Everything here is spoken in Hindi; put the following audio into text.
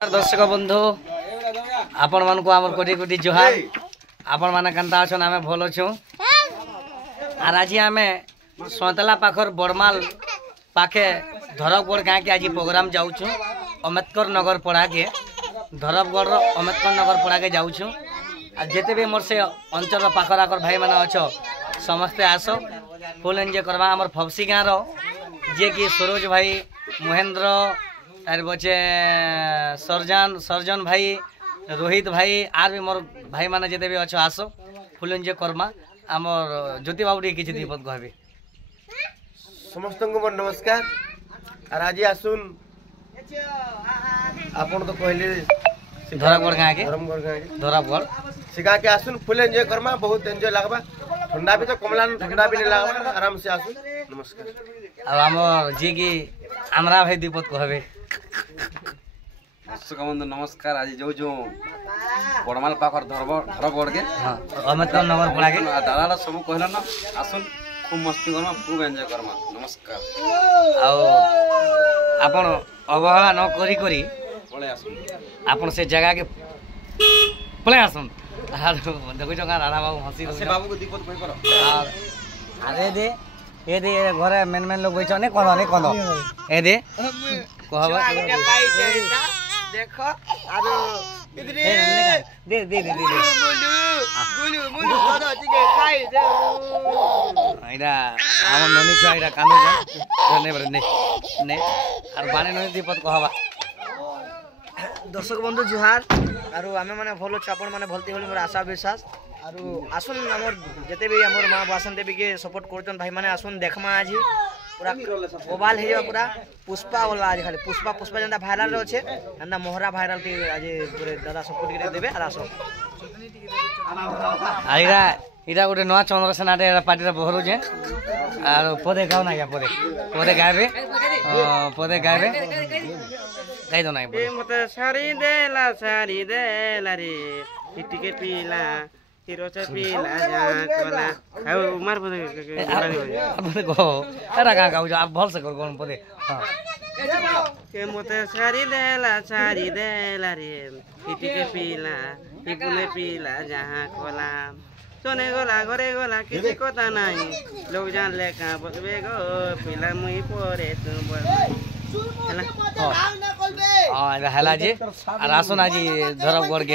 दर्शक बंधु आपण मान को आमर कोटी कोटी जोहार। आपण माने कंता अछन आमे भल अछु। आर आज आमे सोतला पाखर बड़माल पाखे धरबगढ़ गाँ के आज प्रोग्राम जाऊछु। अम्बेडकर नगर पड़ा के धरबगढ़ अम्बेडकर नगर पड़ा के जाऊछु। आ जेते भी मोर से अंचल पाखर आकर भाई माने अछ समस्ते आसो फुल एंजॉय करवा। आमर फबसी गाँ रो जे कि सरोज भाई महेंद्र तार बचे सर्जन भाई रोहित भाई आर भी मोर भाई माने जेते भी अच्छो आसो फुल एंजॉय करमा। आमर ज्योति बाबू किछि दीपक कहबे समस्त को मोर नमस्कार। और आज आसुन आपण तो कहले धरबगढ़ गाँ के धरबगढ़ सिखा के आसुन फुल एंजॉय करमा। बहुत एंजॉय लागबा। ठंडा भी तो कमला ठंडा भी नहीं लागबा। आराम से आसुन। नमस्कार। और आमर जे कि हमरा भाई दीपक कहबे दर्शक बंधु नमस्कार। आज जो जो बड़माल पाखर धरबगढ़ के अम्बेडकर नगर पड़ा के दादा सब कहला ना आसुन खूब मस्ती करमा खूब एंजॉय करमा। नमस्कार। आपण अवहेला न करी करी पळे आसुन आपण से जगह के पळे आसुन। देखो जगह राधा बाबू हंसी से बाबू को दीपक भाई करो। अरे दे ए दे घरे मेन लोग बैठो ने कोन ए दे कहबा देखो आरो इधरे दे दे दे गुलु खाना ठीक है खाई दे आइरा हमर ननी छ आइरा कानो जा ने बरे ने आर बाने ननी दीपक कहबा। दर्शक बंधु जुहार। आरो आमे माने भलो छ आपण माने भलती होली मोर आशा विश्वास। आरो आसुन हमर जते भी हमर मां वासन देवी के सपोर्ट करतन भाई माने आसुन देखमा आज पूरा मोबाइल हे पूरा पुष्पा वाला आज खाली पुष्पा जंदा भाइरल रो छे अंदा मोहरा भाइरल के आज पूरे दादा सपोर्ट के देबे। आर आसो आइरा इरा गोटे नवा चंद्रसेना रे पार्टी रे बहरु जे आर पदे गाव ना या पदे गाबे गाई दो नाही ए मते सारी देला रे टिके पीला हिरो से पीला जा कोला हाउ मार पदे पदे गो एरा गा गाउ जा भल से कर कोन पदे हां के मते सारी देला रे टिके पीला हिकुले पीला जहां कोला सोने गोला घरे गोला किसी कोता नहीं लोग जान ले का बोलबे गो पीला मुई परे तू बोल हैला हां एरा हला जे आर आसुन आज धरबगढ़ के